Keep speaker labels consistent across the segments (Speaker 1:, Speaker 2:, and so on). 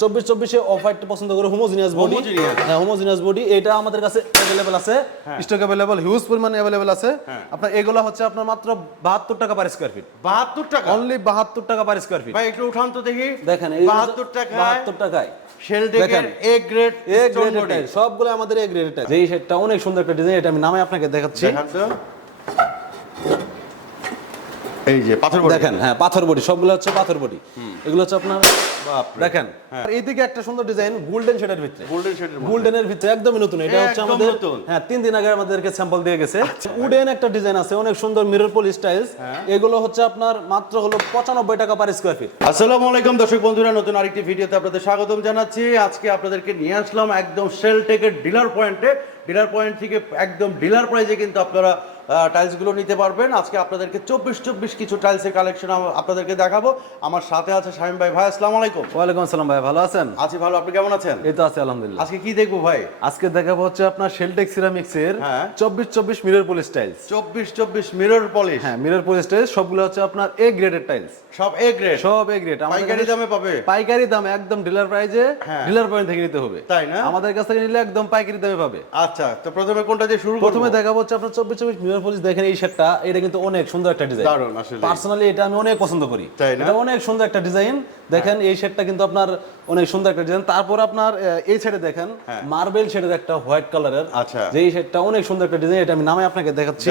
Speaker 1: চব্বিশ চব্বিশে of white পছন্দ করে হোমোজিনিয়াস বডি হ্যাঁ হোমোজিনিয়াস বডি এটা আমাদের কাছে অ্যাভেলেবল আছে। স্টক অ্যাভেলেবল হিউজ পরিমাণে অ্যাভেলেবল আছে। আপনার এগুলো হচ্ছে আপনার মাত্র বাহাত্তর টাকা পার স্কোয়ার ফিট
Speaker 2: বাহাত্তর টাকা?
Speaker 1: অনলি বাহাত্তর টাকা পার স্কোয়ার ফিট
Speaker 2: ভাই একটু উঠান তো দেখি।
Speaker 1: দেখেন
Speaker 2: বাহাত্তর টাকা
Speaker 1: বাহাত্তর টাকায়।
Speaker 2: এ গ্রেড
Speaker 1: এ গ্রেডের সবগুলো আমাদের এ যেই সেটটা অনেক সুন্দর একটা ডিজাইন এটা আমি নামে আপনাকে দেখাচ্ছি।
Speaker 2: এই যে পাথর
Speaker 1: দেখেন হ্যাঁ পাথর বডি সবগুলো হচ্ছে পাথর বডি। এগুলো হচ্ছে আপনার দেখেন আর এইদিকে একটা সুন্দর ডিজাইন গোল্ডেন শেডের ভিতরে।
Speaker 2: গোল্ডেন শেডের
Speaker 1: গোল্ডেনের ভিতরে একদমই নতুন এটা হচ্ছে আমাদের হ্যাঁ তিন দিন আগে আমাদেরকে স্যাম্পল দিয়ে গেছে। উডেন একটা ডিজাইন আছে অনেক সুন্দর মিরর পলি স্টাইলস এগুলো হচ্ছে আপনার মাত্র হলো পঁচানব্বই টাকা পার স্কোয়ার ফিট
Speaker 2: আসসালামু আলাইকুম দর্শক বন্ধুরা নতুন আরেকটি ভিডিওতে আপনাদের স্বাগতম জানাচ্ছি। আজকে আপনাদেরকে নিয়ে আসলাম একদম শেলটেকের ডিলার পয়েন্টে ডিলার পয়েন্ট থেকে একদম ডিলার প্রাইজে কিন্তু আপনারা টাইলসগুলো নিতে পারবেন। আজকে আপনাদেরকে চব্বিশ চব্বিশ কিছু টাইলসের কালেকশন আপনাদেরকে দেখাবো। আমার সাথে আছে শামিম ভাই। ভাই আসসালামু আলাইকুম।
Speaker 1: ওয়ালাইকুম আসসালাম ভাই ভালো আছেন?
Speaker 2: আছি ভালো। আপনি কেমন আছেন?
Speaker 1: এই তো আছে আলহামদুলিল্লাহ।
Speaker 2: আজকে কি দেখব ভাই?
Speaker 1: আজকে দেখাবো হচ্ছে আপনার শেলটেক সিরামিক্স এর। চব্বিশ চব্বিশ মিরর পলি স্টাইলস
Speaker 2: চব্বিশ চব্বিশ মিরর পলিশ
Speaker 1: হ্যাঁ মিরর পলি স্টাইলস সবগুলো হচ্ছে আপনার এ গ্রেডের টাইলস
Speaker 2: সব এ গ্রেড
Speaker 1: সব এ গ্রেড
Speaker 2: পাইকারি দামে পাবে?
Speaker 1: পাইকারি দামে একদম ডিলার প্রাইজে। ডিলার পয়েন্ট থেকে নিতে হবে।
Speaker 2: তাই না?
Speaker 1: আমাদের কাছ থেকে নিলে একদম পাইকারি দামে পাবে।
Speaker 2: আচ্ছা তো প্রথমে কোনটা দিয়ে শুরু
Speaker 1: প্রথমে দেখাবো হচ্ছে আপনার চব্বিশ চব্বিশ মিরর দেখেন এই শার্টটা এটা কিন্তু অনেক সুন্দর একটা ডিজাইন
Speaker 2: দারুণ আসলে।
Speaker 1: পার্সোনালি এটা আমি অনেক পছন্দ করি। এটা অনেক সুন্দর একটা ডিজাইন দেখেন এই শার্টটা কিন্তু আপনার অনেক সুন্দর একটা ডিজাইন তারপর আপনার এই সাইডে দেখেন মার্বেল শেডের একটা হোয়াইট কালারের
Speaker 2: আচ্ছা।
Speaker 1: যে এই শার্টটা অনেক সুন্দর একটা ডিজাইন এটা আমি নামে আপনাকে দেখাচ্ছি।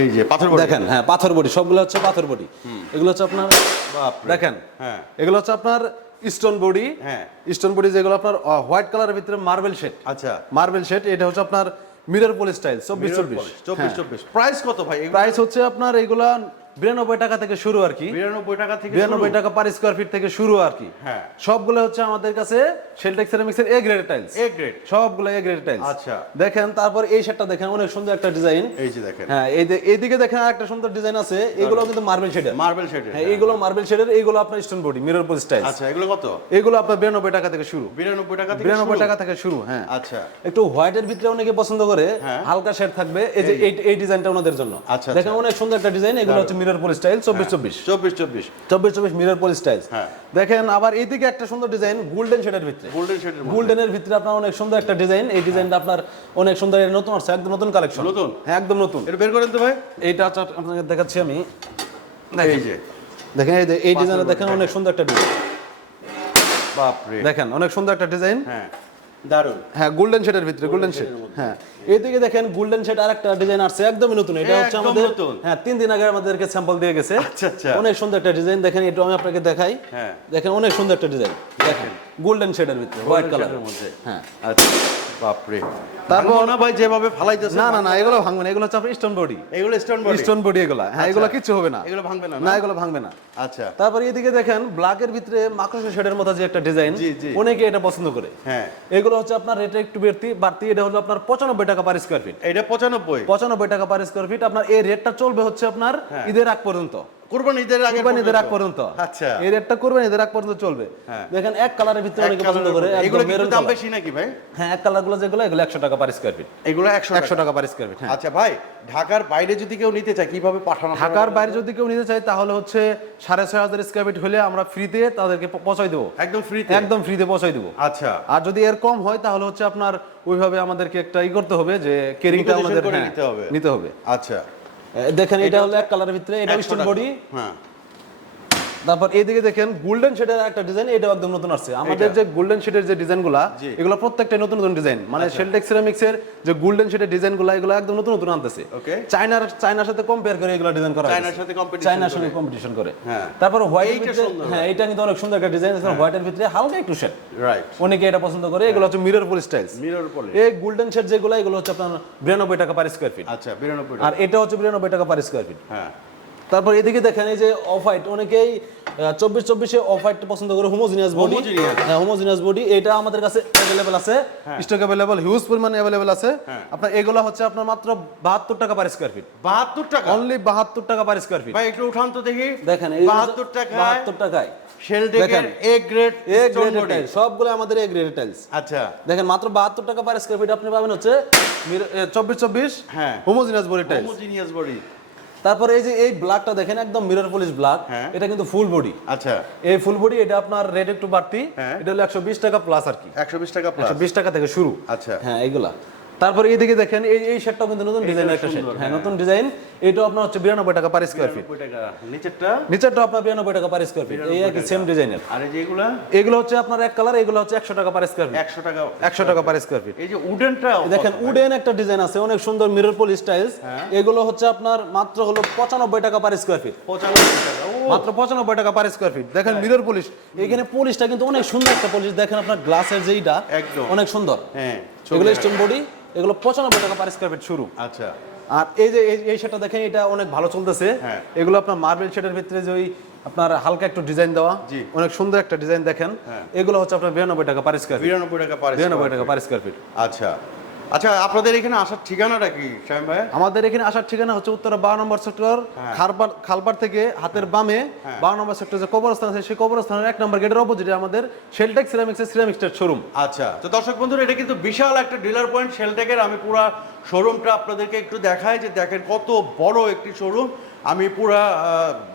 Speaker 2: এই যে পাথর বডি।
Speaker 1: দেখেন হ্যাঁ পাথর বডি সবগুলো হচ্ছে পাথর বডি। এগুলো হচ্ছে আপনার
Speaker 2: বাপরে।
Speaker 1: দেখেন।
Speaker 2: হ্যাঁ।
Speaker 1: এগুলো হচ্ছে আপনার স্টোন বডি
Speaker 2: হ্যাঁ।
Speaker 1: স্টোন বডি যেগুলো আপনার হোয়াইট কালারের ভিতরে মার্বেল শেড
Speaker 2: আচ্ছা।
Speaker 1: মার্বেল শেড এটা হচ্ছে আপনার মিরর পলি স্টাইল চব্বিশ চব্বিশ।
Speaker 2: চব্বিশ চব্বিশ। প্রাইস কত ভাই?
Speaker 1: প্রাইস হচ্ছে আপনার এগুলা বিরানব্বই টাকা থেকে শুরু আর কি।
Speaker 2: বিরানব্বই টাকা থেকে
Speaker 1: বিরানব্বই টাকা পার স্কোয়ার ফিট থেকে শুরু আর কি।
Speaker 2: হ্যাঁ।
Speaker 1: সবগুলো হচ্ছে আমাদের কাছে Sheltech সিরামিক্সের A grade tiles
Speaker 2: A grade
Speaker 1: সবগুলো এ গ্রেড টাইলস
Speaker 2: আচ্ছা।
Speaker 1: দেখেন তারপর এই শার্টটা দেখেন অনেক সুন্দর একটা ডিজাইন
Speaker 2: এই যে দেখেন।
Speaker 1: হ্যাঁ এই এইদিকে দেখেন একটা সুন্দর ডিজাইন আছে। এগুলো কিন্তু মার্বেল শেডের
Speaker 2: মার্বেল শেডের
Speaker 1: হ্যাঁ এইগুলো মার্বেল শেডের এইগুলো আপনার স্টোন বডি মিরর
Speaker 2: আচ্ছা এগুলো কত?
Speaker 1: এগুলো আপনার বিরানব্বই টাকা থেকে শুরু।
Speaker 2: বিরানব্বই টাকা থেকে
Speaker 1: বিরানব্বই টাকা থেকে শুরু হ্যাঁ।
Speaker 2: আচ্ছা।
Speaker 1: একটু হোয়াইটের ভিতরে অনেকে পছন্দ করে
Speaker 2: হ্যাঁ।
Speaker 1: হালকা শেড থাকবে। এই যে এই- এই ডিজাইনটা ওনাদের জন্য।
Speaker 2: আচ্ছা,
Speaker 1: দেখেন অনেক সুন্দর একটা ডিজাইন এগুলো হচ্ছে মিরর পলি স্টাইল চব্বিশ চব্বিশ।
Speaker 2: চব্বিশ চব্বিশ।
Speaker 1: চব্বিশ চব্বিশ মিরর পলি স্টাইল।
Speaker 2: হ্যাঁ।
Speaker 1: দেখেন আবার এইদিকে একটা সুন্দর ডিজাইন গোল্ডেন শেডের ভিতরে।
Speaker 2: গোল্ডেন শেডের
Speaker 1: গোল্ডেনের ভিতরে আপনার অনেক সুন্দর একটা ডিজাইন। এই ডিজাইনটা আপনার অনেক সুন্দর নতুন আসছে একদম নতুন কালেকশন।
Speaker 2: নতুন?
Speaker 1: হ্যাঁ একদম নতুন।
Speaker 2: এটা বের করেন তো ভাই।
Speaker 1: এইটা হচ্ছে আপনাকে দেখাচ্ছি আমি।
Speaker 2: এই যে।
Speaker 1: দেখেন এই যে- এই ডিজাইনটা দেখেন অনেক সুন্দর একটা ডিজাইন।
Speaker 2: বাপরে।
Speaker 1: দেখেন অনেক সুন্দর একটা ডিজাইন।
Speaker 2: হ্যাঁ। দারুণ
Speaker 1: হ্যাঁ গোল্ডেন শেডের ভিতরে গোল্ডেন শেড হ্যাঁ। এইদিকে দেখেন গোল্ডেন শেড আরেকটা ডিজাইন আসছে একদমই নতুন। এটা হচ্ছে আমাদের হ্যাঁ তিন দিন আগে আমাদেরকে স্যাম্পল দিয়ে গেছে।
Speaker 2: আচ্ছা, আচ্ছা।
Speaker 1: অনেক সুন্দর একটা ডিজাইন দেখেন এটা আমি আপনাকে দেখাই।
Speaker 2: হ্যাঁ।
Speaker 1: দেখেন অনেক সুন্দর একটা ডিজাইন দেখেন গোল্ডেন শেডের ভিতরে হোয়াইট কালারের
Speaker 2: মধ্যে।
Speaker 1: হ্যাঁ।
Speaker 2: আচ্ছা। বাপরে।
Speaker 1: তারপর-
Speaker 2: না ভাই যেভাবে ফালাইতেছে
Speaker 1: না না না এগুলো ভাঙবে না এগুলো হচ্ছে স্টোন বডি
Speaker 2: এগুলো স্টোন বডি
Speaker 1: স্টোন বডি এগুলো। হ্যাঁ এগুলো কিচ্ছু হবে না।
Speaker 2: এগুলো ভাঙবে না
Speaker 1: না? এগুলো ভাঙবে না।
Speaker 2: আচ্ছা।
Speaker 1: তারপরে এদিকে দেখেন ব্ল্যাকের ভিতরে মাকড়সা শেডের মতো যে একটা ডিজাইন। অনেকে এটা পছন্দ করে।
Speaker 2: হ্যাঁ।
Speaker 1: এগুলো হচ্ছে আপনার রেট একটু বাড়তি বাড়তি এটা হলো আপনার পঁচানব্বই টাকা পার স্কোয়ার ফিট
Speaker 2: এটা পঁচানব্বই।
Speaker 1: পঁচানব্বই টাকা পার স্কোয়ার ফিট আপনার এই রেটটা চলবে হচ্ছে আপনার ঈদের আগ পর্যন্ত।
Speaker 2: কুরবান ঈদের আগে
Speaker 1: কুরবানি ঈদের আগ পর্যন্ত।
Speaker 2: আচ্ছা।
Speaker 1: এই রেটটা করবেন ঈদের আগ পর্যন্ত চলবে।
Speaker 2: হ্যাঁ।
Speaker 1: দেখেন এক কালারের ভিতরে অনেকে পছন্দ করে
Speaker 2: এগুলো
Speaker 1: মেরুন
Speaker 2: দাম বেশি নাকি ভাই?
Speaker 1: হ্যাঁ এক কালারগুলো যেগুলো এগুলো একশো টাকা পার স্কোয়ার ফিট
Speaker 2: এগুলো একশো
Speaker 1: একশো টাকা পার স্কোয়ার ফিট হ্যাঁ।
Speaker 2: আচ্ছা ভাই ঢাকার বাইরে যদি কেউ নিতে চায় কীভাবে পাঠানো
Speaker 1: ঢাকার বাইরে যদি কেউ নিতে চায় তাহলে হচ্ছে সাড়ে ছয় হাজার স্কোয়ার ফিট হলে আমরা ফ্রিতে তাদেরকে পৌঁছাই দেবো।
Speaker 2: একদম ফ্রিতে
Speaker 1: একদম ফ্রিতে পৌঁছাই দেবো।
Speaker 2: আচ্ছা।
Speaker 1: আর যদি এর কম হয় তাহলে হচ্ছে আপনার ওইভাবে আমাদেরকে একটা ই করতে হবে যে কেরিংটা আমাদের হ্যাঁ,
Speaker 2: নিতে হবে।
Speaker 1: নিতে হবে।
Speaker 2: আচ্ছা।
Speaker 1: দেখেন এটা হলো এক কালারের ভিতরে এটা
Speaker 2: 100
Speaker 1: স্টোন বডি।
Speaker 2: হ্যাঁ।
Speaker 1: তারপর এইদিকে দেখেন গোল্ডেন শেডের একটা ডিজাইন এটাও একদম নতুন আসছে। আমাদের যে গোল্ডেন শেডের যে ডিজাইনগুলা।
Speaker 2: আচ্ছা।
Speaker 1: এগুলো প্রত্যেকটা নতুন নতুন ডিজাইন মানে শেলটেক সিরামিক্স এর যে গোল্ডেন শেডের ডিজাইনগুলো এগুলো একদম নতুন নতুন আনতেছে. চায়নার চায়নার সাথে কম্পেয়ার করে এগুলো ডিজাইন করা
Speaker 2: চায়নার সাথে competition
Speaker 1: চায়নার সাথে কম্পিটিশন করে।
Speaker 2: হ্যাঁ।
Speaker 1: তারপর হোয়াইট হ্যাঁ এটা কিন্তু অনেক সুন্দর একটা ডিজাইন আছে। হোয়াইটের ভিতরে হালকা একটু শেড
Speaker 2: রাইট
Speaker 1: অনেকে এটা পছন্দ করে। এগুলো হচ্ছে mirror poly styles
Speaker 2: mirror poly
Speaker 1: এই গোল্ডেন শেড যেগুলো এগুলো হচ্ছে আপনার বিরানব্বই টাকা পার স্কোয়ার ফিট
Speaker 2: আচ্ছা বিরানব্বই
Speaker 1: আর এটা হচ্ছে বিরানব্বই টাকা পার স্কোয়ার ফিট
Speaker 2: হ্যাঁ।
Speaker 1: তারপর এদিকে দেখেন এই যে অফ হোয়াইট অনেকেই চব্বিশ চব্বিশে অফ হোয়াইট পছন্দ করে হোমোজিনিয়াস বডি হ্যাঁ হোমোজিনিয়াস বডি এটা আমাদের কাছে অ্যাভেলেবেল আছে। স্টক অ্যাভেলেবেল হিউজ পরিমাণে অ্যাভেলেবেল আছে। আপনার এগুলো হচ্ছে আপনার মাত্র বাহাত্তর টাকা পার স্কোয়ার ফিট
Speaker 2: বাহাত্তর টাকা?
Speaker 1: অনলি বাহাত্তর টাকা পার স্কোয়ার ফিট
Speaker 2: ভাই একটু উঠান তো দেখি।
Speaker 1: দেখেন
Speaker 2: বাহাত্তর টাকা
Speaker 1: বাহাত্তর টাকায়।
Speaker 2: শেলটেকের
Speaker 1: দেখেন।
Speaker 2: এ গ্রেড
Speaker 1: এ গ্রেডের টাইলস সবগুলো আমাদের এ গ্রেডের টাইলস
Speaker 2: আচ্ছা।
Speaker 1: দেখেন মাত্র টাকা পার স্কোয়ার ফিট আপনি পাবেন হচ্ছে চব্বিশ চব্বিশ
Speaker 2: হ্যাঁ।
Speaker 1: Homogeneous body tiles
Speaker 2: homogeneous body
Speaker 1: তারপরে এই যে এই ব্ল্যাকটা দেখেন একদম মিরর পলিশ ব্ল্যাক। এটা কিন্তু ফুল বডি
Speaker 2: আচ্ছা।
Speaker 1: এই ফুল বডি এটা আপনার রেট একটু বাড়তি।
Speaker 2: হ্যাঁ।
Speaker 1: এটা হলো একশো বিশ টাকা প্লাস আর কি।
Speaker 2: একশো বিশ টাকা প্লাস
Speaker 1: বিশ টাকা থেকে শুরু।
Speaker 2: আচ্ছা।
Speaker 1: হ্যাঁ এইগুলা। তারপরে এইদিকে দেখেন এই এই শার্টটাও কিন্তু নতুন ডিজাইন একটা শার্ট হ্যাঁ নতুন ডিজাইন এটাও আপনার হচ্ছে বিরানব্বই টাকা পার স্কোয়ার ফিট
Speaker 2: নিচেরটা?
Speaker 1: নিচেরটা আপনার বিরানব্বই টাকা পার স্কোয়ার ফিট এই কি সেম ডিজাইনের
Speaker 2: আর এই যেগুলা
Speaker 1: এগুলো? হচ্ছে আপনার এক কালার এগুলো হচ্ছে একশো টাকা পার স্কোয়ার ফিট
Speaker 2: একশো টাকা
Speaker 1: একশো টাকা পার স্কোয়ার ফিট
Speaker 2: এই যে উডেনটা
Speaker 1: দেখেন উডেন একটা ডিজাইন আছে অনেক সুন্দর মিরর পলিশ টাইলস
Speaker 2: হ্যাঁ।
Speaker 1: এগুলো হচ্ছে আপনার মাত্র হলো পঁচানব্বই টাকা পার স্কোয়ার ফিট
Speaker 2: পঁচানব্বই টাকা
Speaker 1: মাত্র পঁচানব্বই টাকা পার স্কোয়ার ফিট দেখেন মিরর পলিশ এখানে পলিশটা কিন্তু অনেক সুন্দর একটা পলিশ দেখেন আপনার গ্লাসের যেইটা। অনেক সুন্দর।
Speaker 2: হ্যাঁ।
Speaker 1: এগুলো স্টোন বডি এগুলো পঁচানব্বই টাকা পার স্কোয়ার ফিট শুরু।
Speaker 2: আচ্ছা।
Speaker 1: আর এই যে এই- এই সেটা দেখেন এটা অনেক ভালো চলতেছে।
Speaker 2: হ্যাঁ।
Speaker 1: এগুলো আপনার মার্বেল শেডের ভিতরে যে ওই আপনার হালকা একটু ডিজাইন দেওয়া অনেক সুন্দর একটা ডিজাইন দেখেন।
Speaker 2: হ্যাঁ।
Speaker 1: এগুলো হচ্ছে আপনার বিরানব্বই টাকা পার স্কোয়ার
Speaker 2: বিরানব্বই টাকা পার
Speaker 1: বিরানব্বই টাকা পার স্কোয়ার ফিট
Speaker 2: আচ্ছা। আচ্ছা আপনাদের এখানে আসার ঠিকানাটা কি শ্যাম ভাই?
Speaker 1: আমাদের এখানে আসার ঠিকানা হচ্ছে উত্তরা বারো নম্বর সেক্টর
Speaker 2: হ্যাঁ।
Speaker 1: খারবার খালপার থেকে হাতের বামে বারো নম্বর সেক্টর যে কবরস্থান আছে সেই কবরস্থানের এক নম্বর গেটের অপোজিটে আমাদের শেলটেক সিরামিক্সের সিরামিক্সের শোরুম
Speaker 2: আচ্ছা তো দর্শক বন্ধুরা এটা কিন্তু বিশাল একটা ডিলার পয়েন্ট শেলটেকের আমি পুরো শোরুমটা আপনাদেরকে একটু দেখাই যে দেখেন কত বড় একটি শোরুম আমি পুরা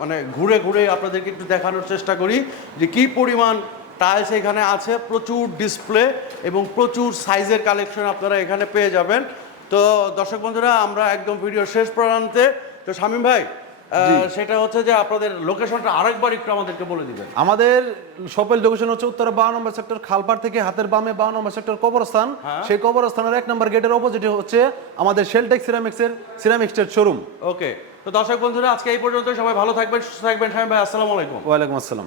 Speaker 2: মানে ঘুরে ঘুরে আপনাদেরকে একটু দেখানোর চেষ্টা করি যে কি পরিমাণ টাইলস এখানে আছে প্রচুর ডিসপ্লে এবং প্রচুর সাইজের কালেকশন আপনারা এখানে পেয়ে যাবেন। তো দর্শক বন্ধুরা আমরা একদম ভিডিও শেষ প্রান্তে। তো শামীম ভাই সেটা হচ্ছে যে আপনাদের লোকেশনটা আরেকবার একটু আমাদেরকে বলে দিবেন।
Speaker 1: আমাদের শপের লোকেশন হচ্ছে উত্তরা বারো নম্বর সেক্টর খালপার থেকে হাতের বামে বারো নম্বর সেক্টর কবরস্থান।
Speaker 2: হ্যাঁ।
Speaker 1: সেই কবরস্থানের এক নম্বর গেটের অপোজিটে হচ্ছে আমাদের শেলটেক সিরামিক্সের সিরামিক্সের শোরুম
Speaker 2: ওকে তো দর্শক বন্ধুরা আজকে এই পর্যন্ত সবাই ভালো থাকবেন সুস্থ থাকবেন। শামীম ভাই আসসালামু আলাইকুম।
Speaker 1: ওয়ালাইকুম আসসালাম।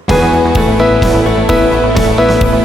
Speaker 1: Thank you.